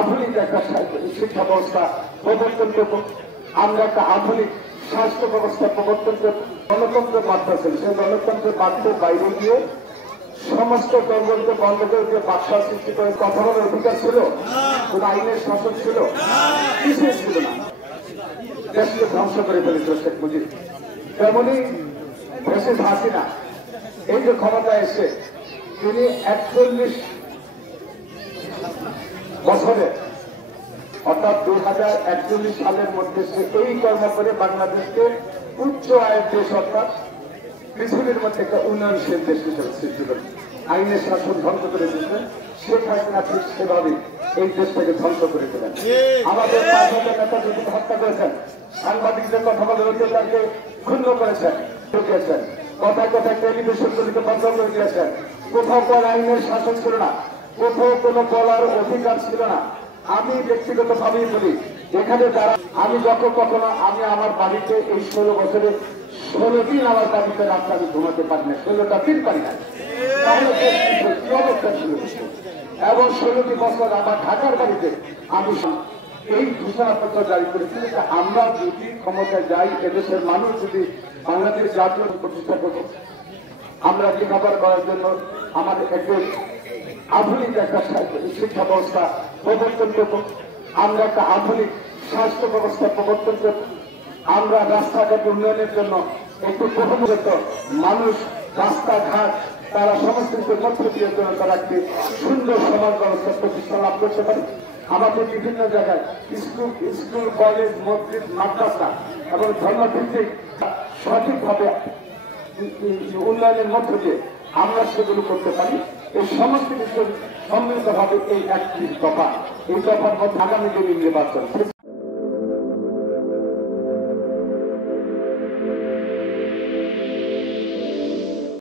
আধুনিক একটা শিক্ষা ব্যবস্থা প্রবর্তন করব, আমরা একটা আধুনিক স্বাস্থ্য ব্যবস্থা প্রবর্তন করব। গণতন্ত্রের বার্তা ছিল, সেই গণতন্ত্রের বার্তার বাইরে গিয়ে সমস্ত দলগুলোকে বন্ধ করে দিয়ে বাদশা সৃষ্টি করে কথা বলার অধিকার ছিল, কোন আইনের শাসন ছিল, কিছুই ছিল না। দেশকে ধ্বংস করে ফেলেছিল শেখ মুজিব। তেমনি ফ্যাসিস্ট হাসিনা এই যে ক্ষমতা এসে তিনি 41 বছরে অর্থাৎ 2041 সালের মধ্যে সে এই কর্ম করে বাংলাদেশকে উচ্চ আয়ের দেশ অর্থাৎ পৃথিবীর মধ্যে একটা উন্নয়নশীল দেশ হিসেবে সৃষ্টি করে আইনের শাসন ধ্বংস করে দিয়েছেন। শেখ হাসিনা ঠিক সেভাবে এই দেশটাকে ধ্বংস করে দিলেন। আমাদের 5,000 নেতা যদি হত্যা করেছেন, সাংবাদিকদের কথা বলে অধিকারকে ক্ষুণ্ণ করেছেন, ঢুকিয়েছেন, কথায় কথায় টেলিভিশনগুলিকে বন্ধ করে দিয়েছেন। কোথাও কোন আইনের শাসন ছিল না, কোথাও কোনো বলার অধিকার ছিল না। আমি ব্যক্তিগত ভাবেই বলি, এখানে যারা আমি কখনো আমি আমার বাড়িতে এই 16 বছরে 16 দিন আমার বাড়িতে রাত্রে আমি ঘুমাতে পারি না, 16টা দিন পারি না। তাহলে কি অবস্থা ছিল? এবং 16টি বছর আমার ঢাকার বাড়িতে আমি এই ঘোষণাপত্র জারি করেছি যে আমরা যদি ক্ষমতায় যাই, এদেশের মানুষ যদি বাংলাদেশ জাতীয় প্রতিষ্ঠা করব, আমরা লেখাপড়া করার জন্য আমাদের একটি আধুনিক একটা শিক্ষা ব্যবস্থা প্রবর্তন করব, আমরা একটা আধুনিক স্বাস্থ্য ব্যবস্থা প্রবর্তন করব, আমরা রাস্তাঘাট উন্নয়নের জন্য একটু বহুমূলত মানুষ রাস্তাঘাট তারা সংস্কৃতির মধ্য দিয়ে তারা একটি সুন্দর সমাজ ব্যবস্থা প্রতিষ্ঠা লাভ করতে পারে। আমাদের বিভিন্ন জায়গায় স্কুল কলেজ মসজিদ মাদ্রাসা এবং ধর্মভিত্তিক সঠিকভাবে উন্নয়নের মধ্য দিয়ে আমরা সেগুলো করতে পারি। এই সমস্ত কিছু সম্মিলিতভাবে এই 31 দফা, এই দফার মধ্যে আগামী দিনের নির্বাচন